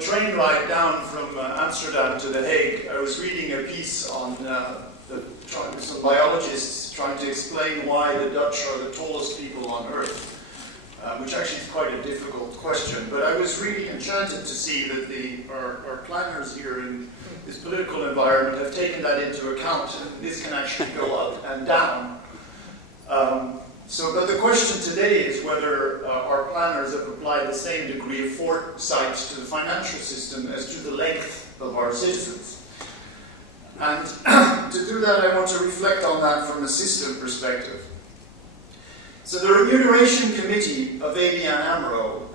the train ride down from Amsterdam to The Hague, I was reading a piece on some biologists trying to explain why the Dutch are the tallest people on Earth, which actually is quite a difficult question. But I was really enchanted to see that our planners here in this political environment have taken that into account, and this can actually go up and down. But the question today is whether our planners have applied the same degree of foresight to the financial system as to the length of our citizens. And to do that, I want to reflect on that from a system perspective. So the Remuneration Committee of ABN AMRO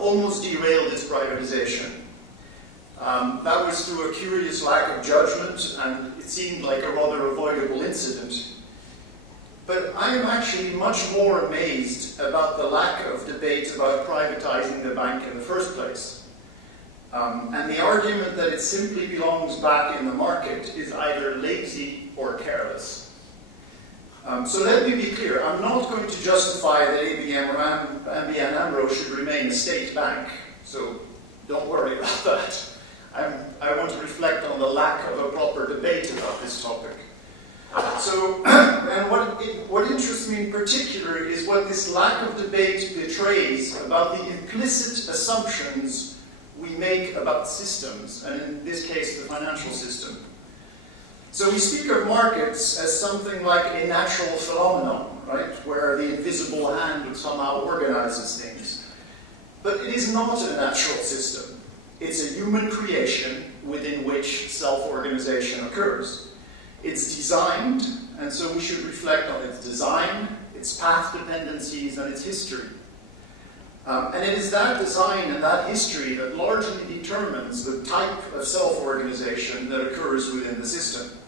almost derailed its privatization. That was through a curious lack of judgment, and it seemed like a rather avoidable incident. But I am actually much more amazed about the lack of debate about privatizing the bank in the first place. And the argument that it simply belongs back in the market is either lazy or careless. So let me be clear, I'm not going to justify that ABN AMRO should remain a state bank, so don't worry about that. I want to reflect on the lack of a proper debate about this topic. So, and what interests me in particular is what this lack of debate betrays about the implicit assumptions we make about systems, and in this case, the financial system. So we speak of markets as something like a natural phenomenon, right, where the invisible hand somehow organizes things. But it is not a natural system. It's a human creation within which self-organization occurs. It's designed, and so we should reflect on its design, its path dependencies, and its history. And it is that design and that history that largely determines the type of self-organization that occurs within the system.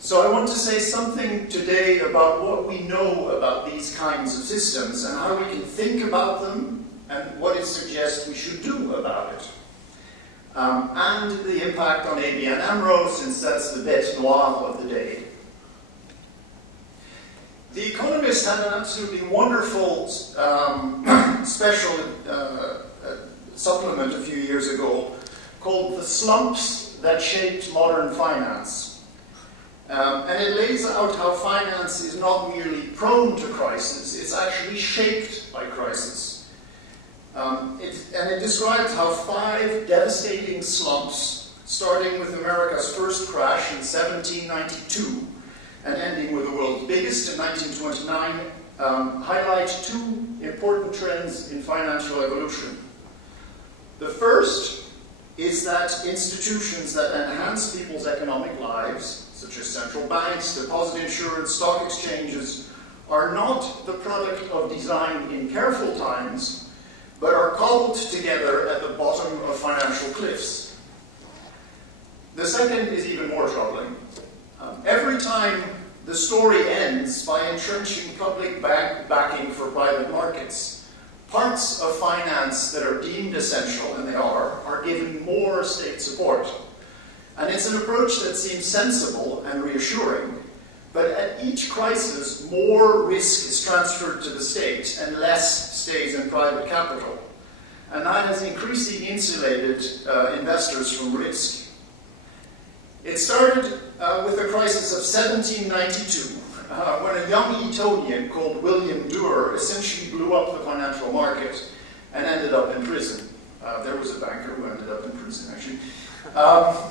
So I want to say something today about what we know about these kinds of systems and how we can think about them and what it suggests we should do about it. And the impact on ABN AMRO, since that's the bête noire of the day. The Economist had an absolutely wonderful special supplement a few years ago called The Slumps That Shaped Modern Finance. And it lays out how finance is not merely prone to crisis, it's actually shaped by crisis. And it describes how 5 devastating slumps, starting with America's first crash in 1792 and ending with the world's biggest in 1929, highlight 2 important trends in financial evolution. The first is that institutions that enhance people's economic lives, such as central banks, deposit insurance, stock exchanges, are not the product of design in careful times, but are cobbled together at the bottom of financial cliffs. The second is even more troubling. Every time the story ends by entrenching public backing for private markets, parts of finance that are deemed essential, and they are given more state support. And it's an approach that seems sensible and reassuring, but at each crisis, more risk is transferred to the state and less stays in private capital. And that has increasingly insulated investors from risk. It started with the crisis of 1792, when a young Etonian called William Duer essentially blew up the financial market and ended up in prison. There was a banker who ended up in prison, actually.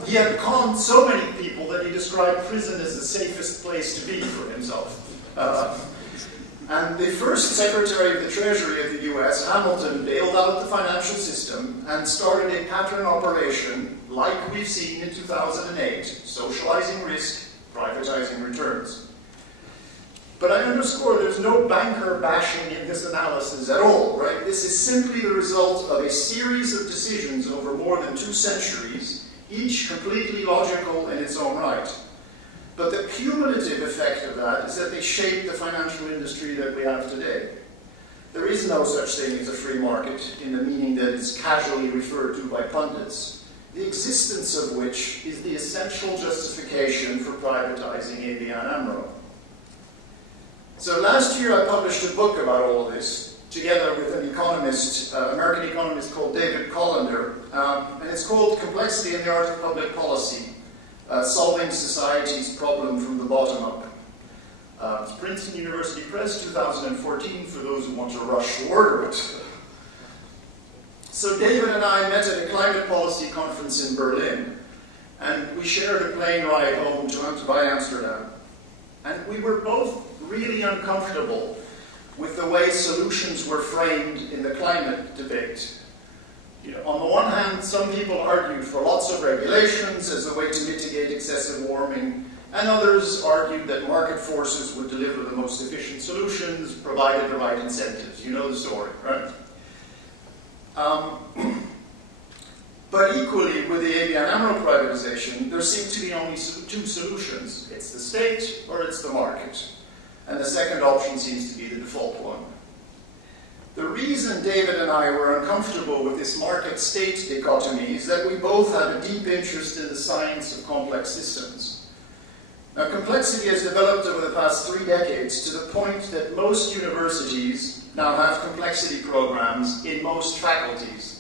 He had conned so many people that he described prison as the safest place to be for himself. And the first Secretary of the Treasury of the US, Hamilton, bailed out the financial system and started a pattern operation like we've seen in 2008, socializing risk, privatizing returns. But I underscore there's no banker bashing in this analysis at all, right? This is simply the result of a series of decisions over more than 2 centuries, each completely logical in its own right. But the cumulative effect of that is that they shape the financial industry that we have today. There is no such thing as a free market in the meaning that it's casually referred to by pundits, the existence of which is the essential justification for privatizing ABN AMRO. So last year I published a book about all of this, together with an economist, American economist called David Colander, and it's called Complexity in the Art of Public Policy, Solving Society's Problem from the Bottom Up. It's Princeton University Press, 2014, for those who want to rush to order it. So David and I met at a climate policy conference in Berlin, and we shared a plane ride home by Amsterdam. And we were both really uncomfortable with the way solutions were framed in the climate debate. You know, on the one hand, some people argued for lots of regulations as a way to mitigate excessive warming, and others argued that market forces would deliver the most efficient solutions, provided the right incentives. You know the story, right? But equally, with the ABN AMRO privatization, there seem to be only two solutions. It's the state or it's the market. And the second option seems to be the default one. The reason David and I were uncomfortable with this market-state dichotomy is that we both had a deep interest in the science of complex systems. Now, complexity has developed over the past 3 decades to the point that most universities now have complexity programs in most faculties.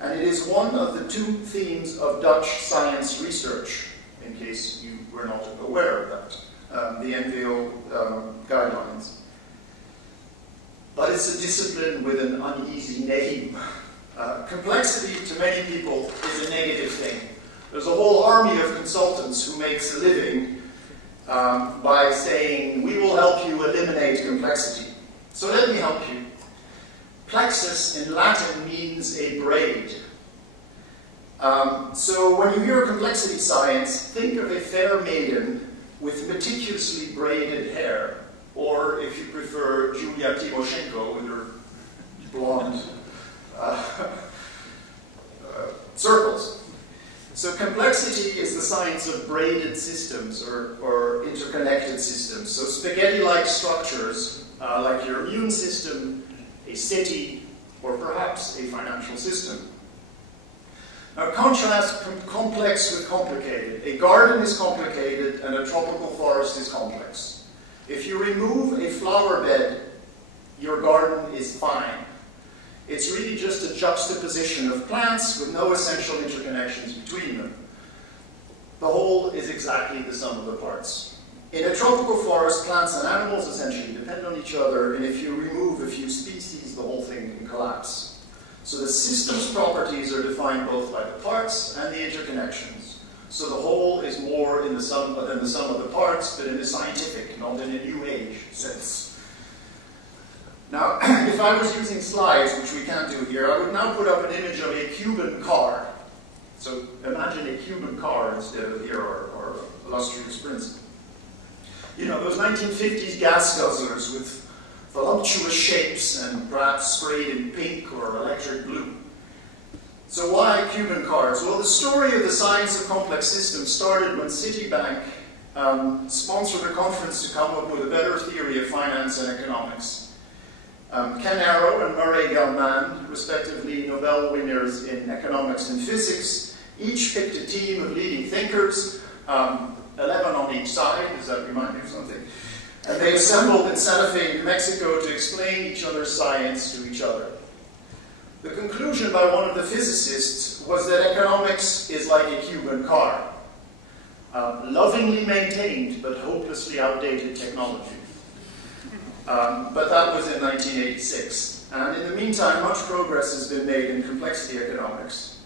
And it is one of the 2 themes of Dutch science research, in case you were not aware of that, the NVO guidelines. But it's a discipline with an uneasy name. Complexity, to many people, is a negative thing. There's a whole army of consultants who makes a living by saying, we will help you eliminate complexity. So let me help you. Plexus in Latin means a braid. So when you hear complexity science, think of a fair maiden with meticulously braided hair, or if you prefer, Julia Timoshenko with her blonde circles. So complexity is the science of braided systems or interconnected systems. So spaghetti-like structures like your immune system, a city, or perhaps a financial system. Now contrast complex with complicated. A garden is complicated and a tropical forest is complex. If you remove a flower bed, your garden is fine. It's really just a juxtaposition of plants with no essential interconnections between them. The whole is exactly the sum of the parts. In a tropical forest, plants and animals essentially depend on each other, and if you remove a few species, the whole thing can collapse. So the system's properties are defined both by the parts and the interconnections. So the whole is more in the sum than the sum of the parts, but in a scientific, not in a new age sense. Now, if I was using slides, which we can't do here, I would now put up an image of a Cuban car. So imagine a Cuban car instead of here our illustrious prince. You know, those 1950s gas guzzlers with voluptuous shapes and perhaps sprayed in pink or electric blue. So why Cuban cars? Well, the story of the science of complex systems started when Citibank sponsored a conference to come up with a better theory of finance and economics. Ken Arrow and Murray Gell-Mann, respectively Nobel winners in economics and physics, each picked a team of leading thinkers, 11 on each side. Does that remind you of something? And they assembled in Santa Fe, New Mexico to explain each other's science to each other. The conclusion by one of the physicists was that economics is like a Cuban car. Lovingly maintained, but hopelessly outdated technology. But that was in 1986. And in the meantime, much progress has been made in complexity economics,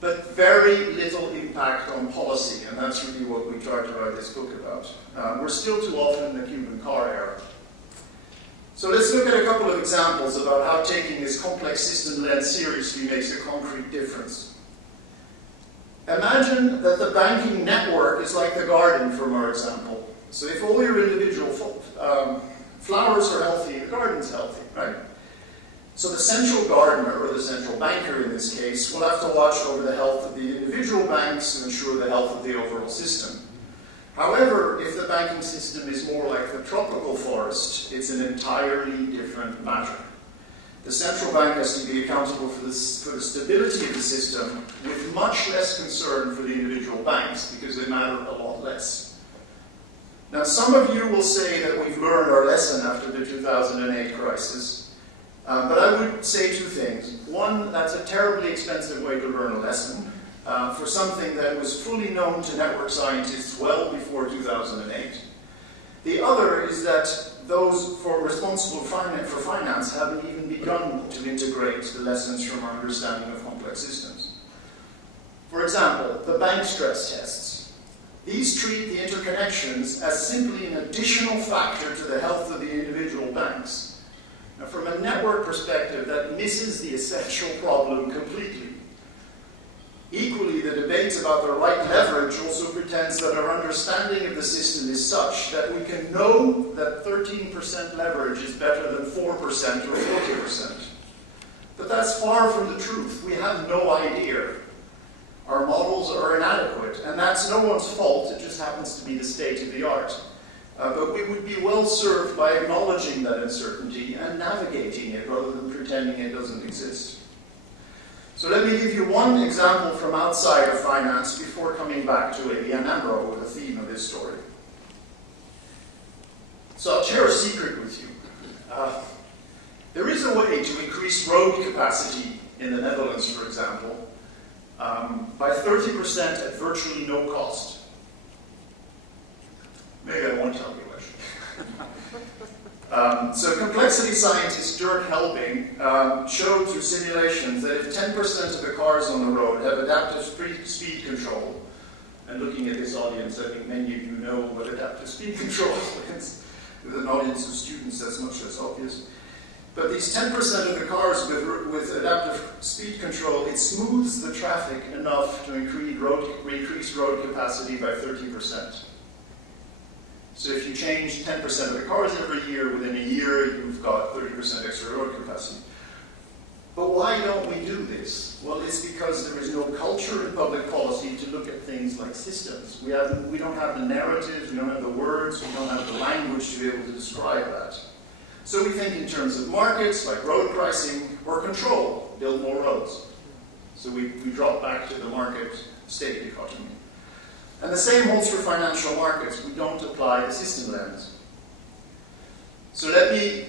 but very little impact on policy, and that's really what we tried to write this book about. We're still too often in the Cuban car era. So let's look at a couple of examples about how taking this complex system lens seriously makes a concrete difference. Imagine that the banking network is like the garden from our example. So if all your individual flowers are healthy, the garden's healthy, right? So the central gardener, or the central banker in this case, will have to watch over the health of the individual banks to ensure the health of the overall system. However, if the banking system is more like the tropical forest, it's an entirely different matter. The central bank has to be accountable for the stability of the system, with much less concern for the individual banks, because they matter a lot less. Now, some of you will say that we've learned our lesson after the 2008 crisis. But I would say two things. One, that's a terribly expensive way to learn a lesson for something that was fully known to network scientists well before 2008. The other is that those responsible for finance haven't even begun to integrate the lessons from our understanding of complex systems. For example, the bank stress tests. These treat the interconnections as simply an additional factor to the health of the individual banks. Now, from a network perspective, that misses the essential problem completely. Equally, the debate about the right leverage also pretends that our understanding of the system is such that we can know that 13% leverage is better than 4% or 40%. But that's far from the truth. We have no idea. Our models are inadequate, and that's no one's fault. It just happens to be the state of the art. But we would be well served by acknowledging that uncertainty and navigating it rather than pretending it doesn't exist. So let me give you one example from outside of finance before coming back to ABN AMRO with the theme of this story. So I'll share a secret with you. There is a way to increase road capacity in the Netherlands, for example, by 30% at virtually no cost. Maybe I won't tell you actually. So complexity scientist Dirk Helbing showed through simulations that if 10% of the cars on the road have adaptive speed control, and looking at this audience, I think many of you know what adaptive speed control is. With an audience of students, that's much less obvious. But these 10% of the cars with adaptive speed control, it smooths the traffic enough to increase road capacity by 30%. So if you change 10% of the cars every year, within a year you've got 30% extra road capacity. But why don't we do this? Well, it's because there is no culture in public policy to look at things like systems. We don't have the narratives, we don't have the words, we don't have the language to be able to describe that. So we think in terms of markets, like road pricing, or control, build more roads. So we drop back to the market-state dichotomy. And the same holds for financial markets. We don't apply the system lens. So let me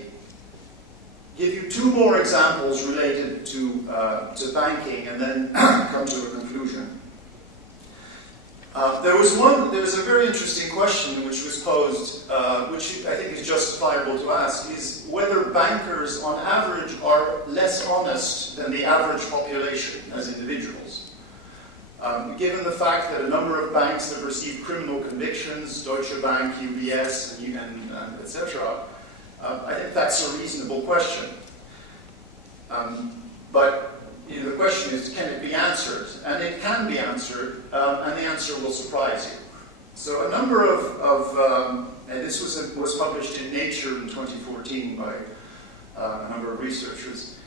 give you two more examples related to banking and then come to a conclusion. There was a very interesting question which was posed, which I think is justifiable to ask, is whether bankers on average are less honest than the average population as individuals. Given the fact that a number of banks have received criminal convictions, Deutsche Bank, UBS, and etc., I think that's a reasonable question. But the question is, can it be answered? And it can be answered, and the answer will surprise you. So a number and this was published in Nature in 2014 by a number of researchers.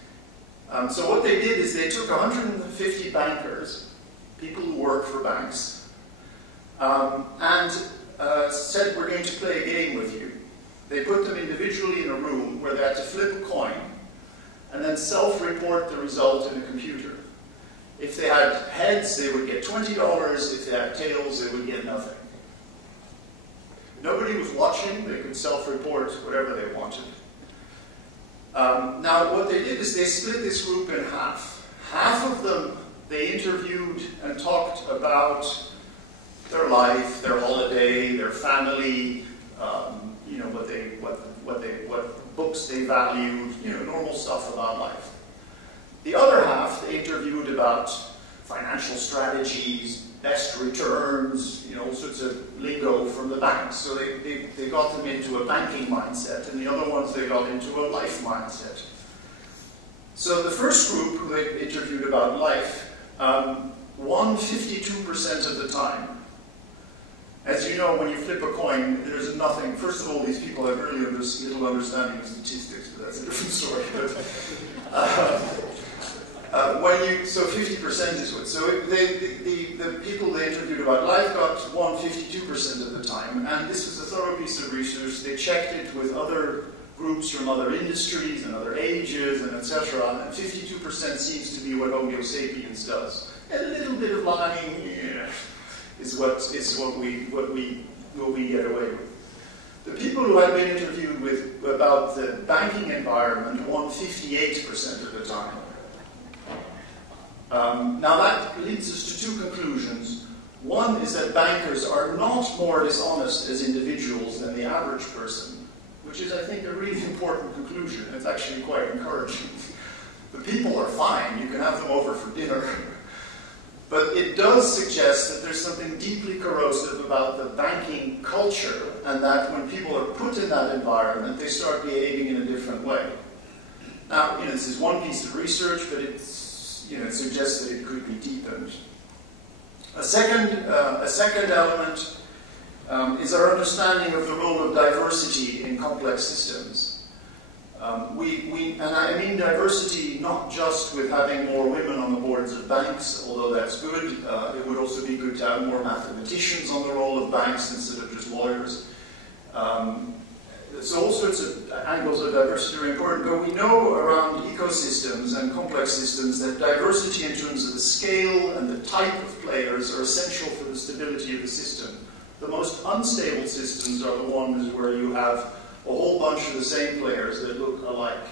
So what they did is they took 150 bankers, people who work for banks, and said, we're going to play a game with you. They put them individually in a room where they had to flip a coin and then self-report the result in a computer. If they had heads, they would get $20. If they had tails, they would get nothing. Nobody was watching. They could self-report whatever they wanted. Now, what they did is they split this group in half. Half of them they interviewed and talked about their life, their holiday, their family, what books they valued, normal stuff about life. The other half they interviewed about financial strategies, best returns, all sorts of lingo from the banks. So they got them into a banking mindset, and the other ones they got into a life mindset. So the first group who they interviewed about life won 52% of the time. As you know, when you flip a coin, there's nothing. First of all, these people have really little understanding of statistics, but that's a different story. So 50% is what. So the people they interviewed about life won 52% of the time, and this was a thorough piece of research. They checked it with other groups from other industries and other ages and etc. And 52% seems to be what Homo sapiens does. And a little bit of lying is what we get away with. The people who had been interviewed about the banking environment won 58% of the time. Now that leads us to two conclusions. One is that bankers are not more dishonest as individuals than the average person, which is, I think, a really important conclusion. It's actually quite encouraging. The people are fine. You can have them over for dinner. But it does suggest that there's something deeply corrosive about the banking culture, and that when people are put in that environment, they start behaving in a different way. Now, this is one piece of research, but it suggests that it could be deepened. A second element is our understanding of the role of diversity in complex systems. And I mean diversity not just with having more women on the boards of banks, although that's good. It would also be good to have more mathematicians on the role of banks instead of just lawyers. So all sorts of angles of diversity are important, but we know around ecosystems and complex systems that diversity in terms of the scale and the type of players are essential for the stability of the system. The most unstable systems are the ones where you have a whole bunch of the same players that look alike.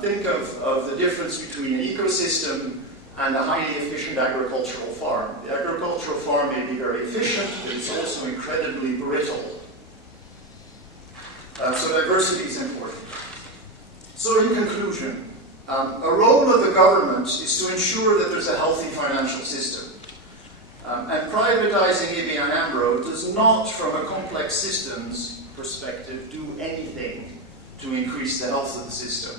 Think of the difference between an ecosystem and a highly efficient agricultural farm. The agricultural farm may be very efficient, but it's also incredibly brittle. So diversity is important. So in conclusion, a role of the government is to ensure that there's a healthy financial system. And privatizing ABN AMRO does not, from a complex systems perspective, do anything to increase the health of the system.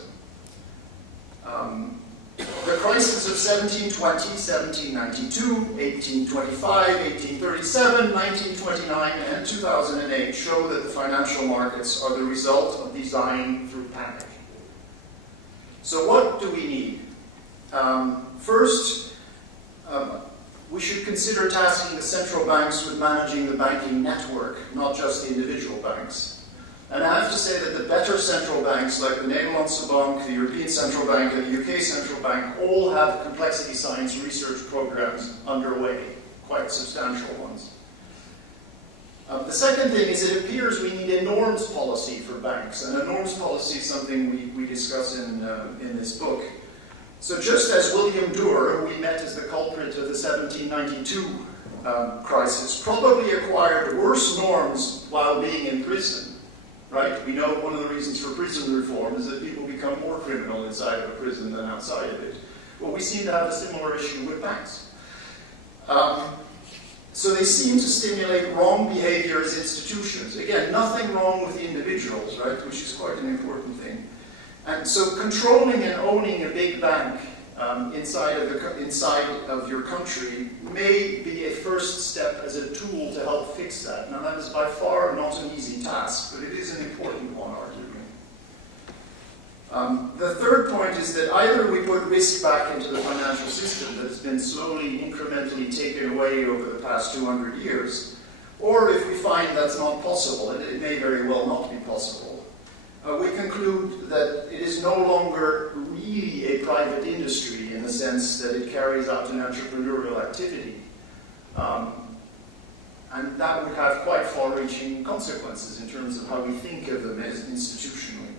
The crisis of 1720, 1792, 1825, 1837, 1929, and 2008 show that the financial markets are the result of design through panic. So what do we need? First, we should consider tasking the central banks with managing the banking network, not just the individual banks. And I have to say that the better central banks, like the Nederlandse Bank, the European Central Bank, and the UK Central Bank, all have complexity science research programs underway, quite substantial ones. The second thing is it appears we need a norms policy for banks, and a norms policy is something we discuss in this book. So just as William Duer, who we met as the culprit of the 1792 crisis, probably acquired worse norms while being in prison, right? We know one of the reasons for prison reform is that people become more criminal inside of a prison than outside of it. Well, we seem to have a similar issue with banks. So they seem to stimulate wrong behavior as institutions. Again, nothing wrong with the individuals, right, which is quite an important thing. And so controlling and owning a big bank inside of your country may be a first step as a tool to help fix that. Now that is by far not an easy task, but it is an important one, arguably. The third point is that either we put risk back into the financial system that has been slowly, incrementally taken away over the past 200 years, or if we find that's not possible, and it may very well not be possible, we conclude that it is no longer really a private industry in the sense that it carries out an entrepreneurial activity. And that would have quite far-reaching consequences in terms of how we think of them as institutionally.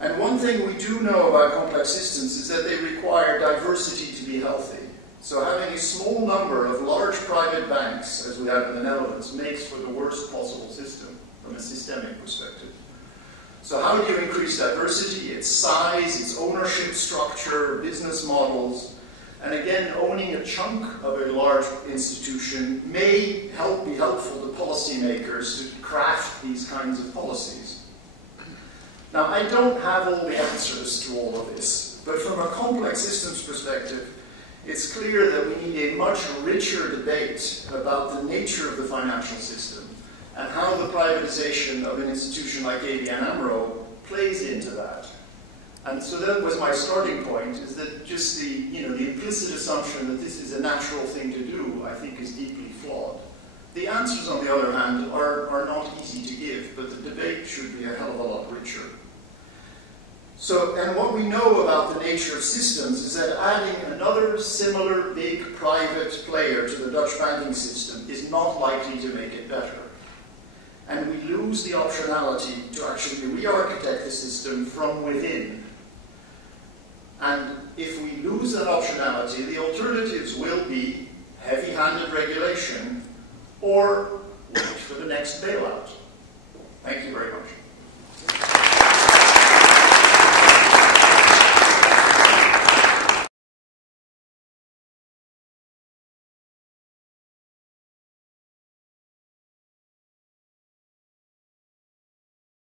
And one thing we do know about complex systems is that they require diversity to be healthy. So having a small number of large private banks, as we have in the Netherlands, makes for the worst possible system from a systemic perspective. So how do you increase diversity? Its size, its ownership structure, business models. And again, owning a chunk of a large institution may be helpful to policymakers to craft these kinds of policies. Now, I don't have all the answers to all of this, but from a complex systems perspective, it's clear that we need a much richer debate about the nature of the financial system and how the privatization of an institution like ABN AMRO plays into that. And so that was my starting point, is that just the implicit assumption that this is a natural thing to do, I think, is deeply flawed. The answers, on the other hand, are not easy to give, but the debate should be a hell of a lot richer. So, and what we know about the nature of systems is that adding another similar big private player to the Dutch banking system is not likely to make it better. and we lose the optionality to actually re-architect the system from within. And if we lose that optionality, the alternatives will be heavy-handed regulation or wait for the next bailout.